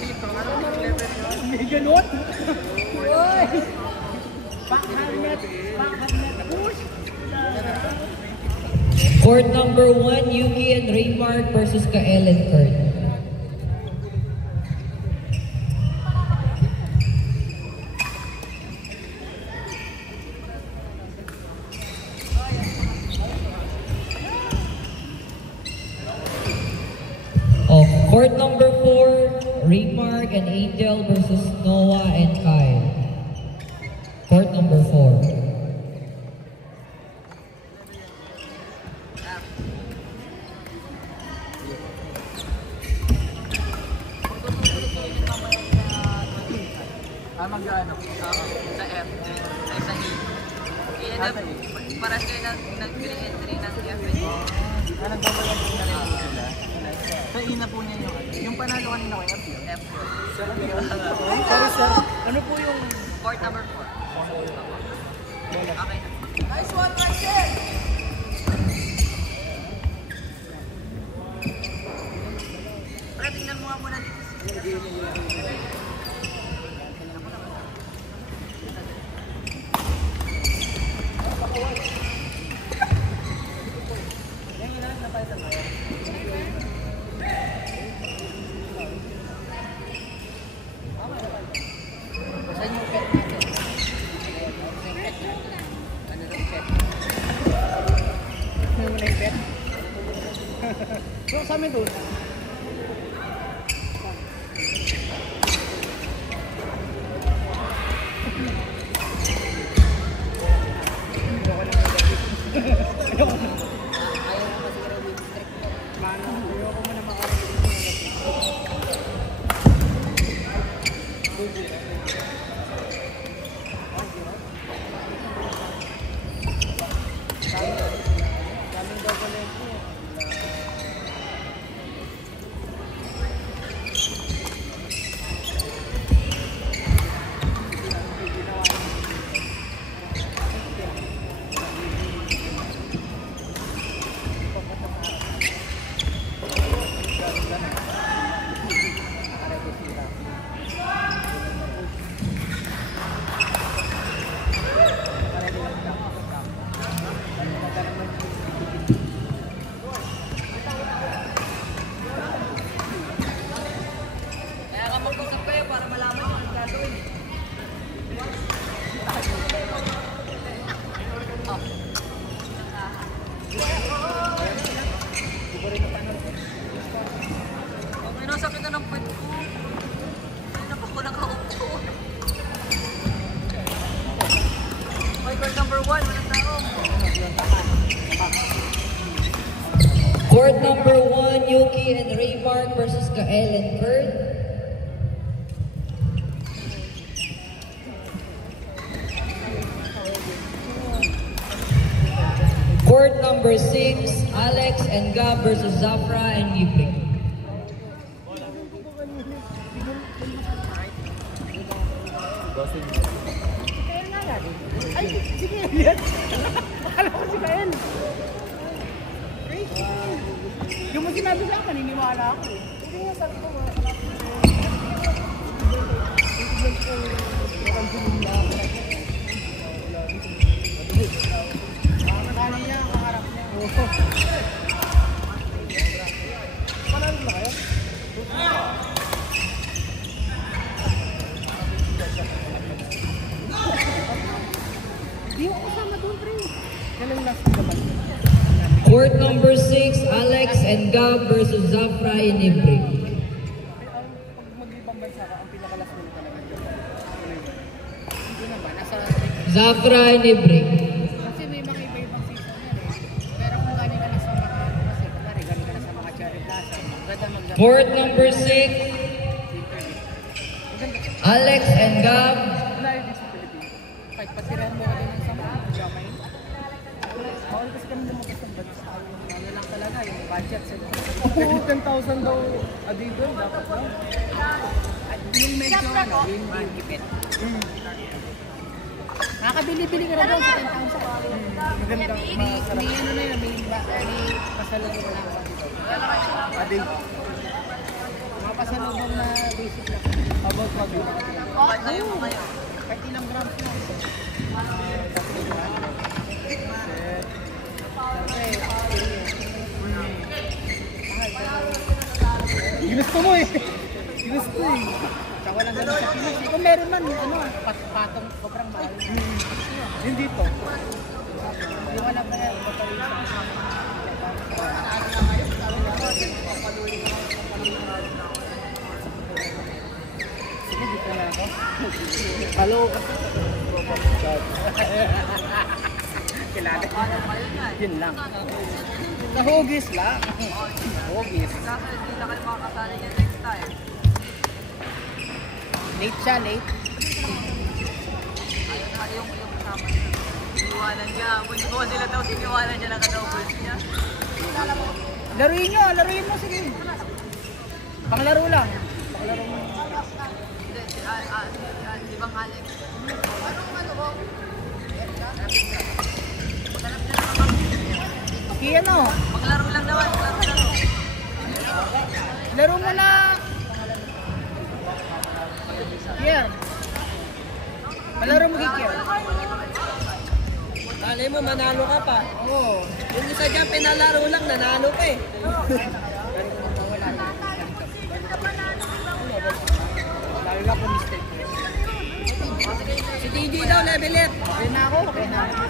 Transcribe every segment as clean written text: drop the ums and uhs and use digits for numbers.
dito. Ano yung level yun? May ganun? Uy! Back-helmet. Push! Court number 1, Yuki and Raymark versus Kael and Kurt. Court number 4, Raymark and Angel versus Noah and Kyle. Court number 4. Mag-ano? Sa F. Ay, sa E. Para kayo nag-re-entry ng F. Nagbabalag po na rin po sila. Sa E na po niya yung panalo kanina ko yung F. F. Sorry sir, ano po yung... Court number 4. Okay. Nice one, Marcel! Pero tingnan mo nga muna dito. So, sa amin doon. Sakit na ng puwet ko. Ay, na pa ko nakaupo. Okay, court number 1. Walang tao. Court number 1, Yuki and Raymark versus Kael and Kurt. Court number 6, Alex and Gab versus Zafra and Yipik. Ay, sige yan. Akala ko si Kael. Yung mo sinabi sa akin, hindi maala ako eh. Hindi nga sabi ko mga nakakala niya, kaharap niya. Panalo na kayo? Di ako kasama doon, pre. Kailan last naman? Court number 6, Alex and Gab versus Zafra and Ibrik. Pag mag-ibang bansa ka, ang pinakalas mo talaga dyan. Hindi naman, nasa... Zafra and Ibrik. Kasi may mga iba-ibang season yan eh. Pero kung gani ka na sa mga... Kasi kumari, gani ka na sa mga cherry blossom. Ganda mag-Zafra. Court number 6, Alex and Gab. Kahit pasirahan mo ka din ng sama, gamay. Bawal kasi kami lumabas ng bansa. Ano lang talaga, yung budget. 10,000 daw a day doon, dapat lang. At yung medyo, yung gipit. Nakakabili-bili ka na doon sa 10,000. Maganda, masarap. May ano na yun, may pasalong ko lang. A day. Mga Papasalubong na basic lang. About mag Ba't tayo mo kayo? kahit ilang grams lang. Ginusto mo eh. Ginusto eh. Tsaka walang ganun sa Pinas eh. Kung meron man, ano, patong sobrang mahal. Yun dito. Yung alam na yan, sige, dito na ako. Hello. Kilala. Yun lang. Sa hugis lang. Hugis. Kaso hindi na kayo makakasali niya next time. Late siya, late. Ayun na yung kasama niya. Iniwanan niya. Hindi ko sila daw iniwanan niya naka-doubles niya. Laruin mo, sige. Panglaro lang. Panglaro mo. Hindi, si Bang Alex. Sige, ano? Maglaro lang naman. Laro mo na. Kier. Malaro mo kay Kier. Alay mo, manalo ka pa. Oo. Yung isa dyan, pinalaro lang, nanalo ka eh. Lalo na po mistake. Si TJ daw, level it. Okay na ako. Okay na ako.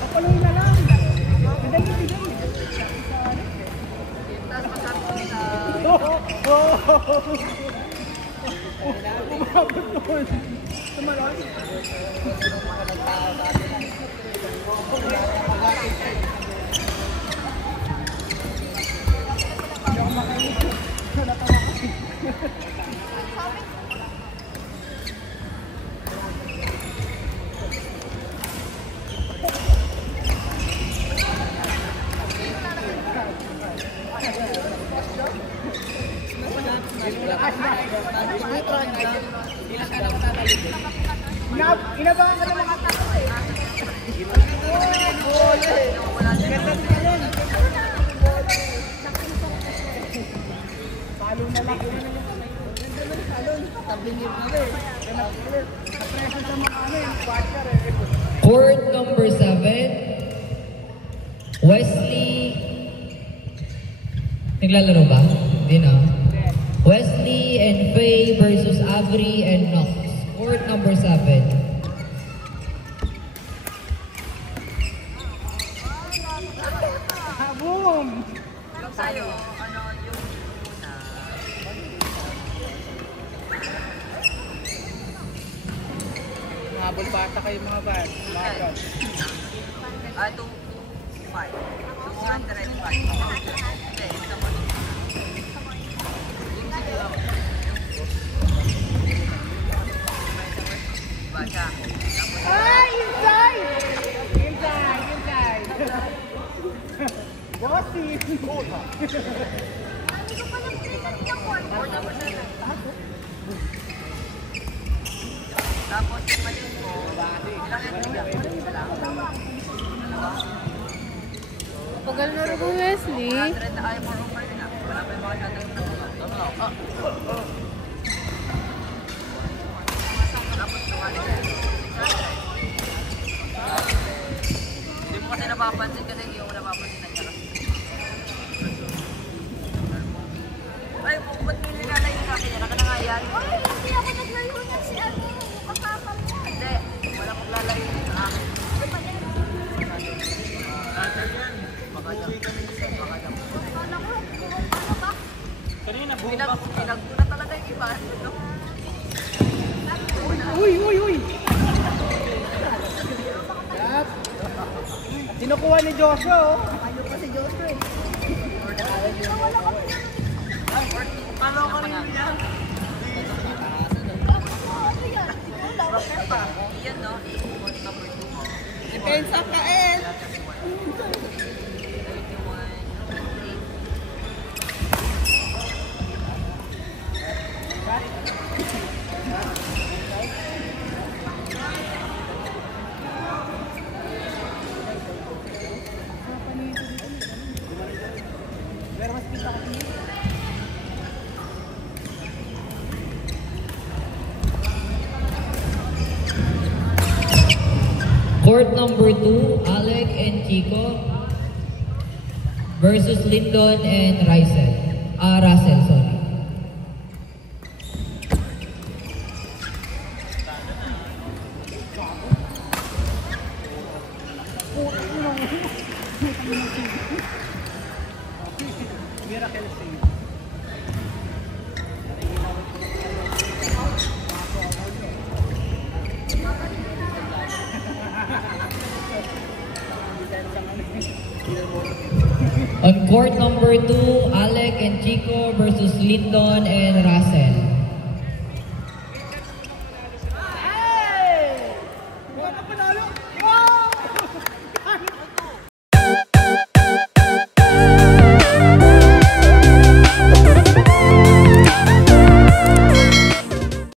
Papaluin na lang. Bigay. Umabot doon. Tumalon. Hindi ako makaisip. Natawa ko. Inabangan ka na mga tao eh. Palo na lang. Tabingin na rin. Napreso sa mga ano yung watcher eh. Court number 7, Wesley. Naglalaro ba? Hindi na. Wesley and Faye versus Avery and Knox. Court number 7. Boom! Yung sa'yo, ano yung una? Mahabol bata kayo mga bad. Mga bad. 205. 205. Hindi, isa mo dito. Yung sige lang. Diba siya? Ay! Inside! Inside! Bossy! Tapos yung maliit ko, ilang entry lang? Pagal na rin ko, Wesley. 100 na ayaw mo over na. Wala pa yung mga natin. Tapos tumalik yan. Hindi mo kasi napapansin kasi yung napapansin na niya kasi. Ay, ba't may nilalayo sa akin yan? Naka na nga yan. Hindi ako naglayo na si ano, kasama mo. Hindi, wala maglalayo sa akin. Pinag ko na talaga yung iba. No? Uy! Yap! Kinukuha ni Joshua, oh. Ayaw pa si Joshua eh. Paano ko rin yan? Yan no? Court number 2. Depensa ka eh. Pero mas kita kasi. Court number 2, Alec and Chico versus Lyndon and Russell. Russell, sorry. Miracle save. On court number 2, Alec and Chico versus Lyndon and Russell.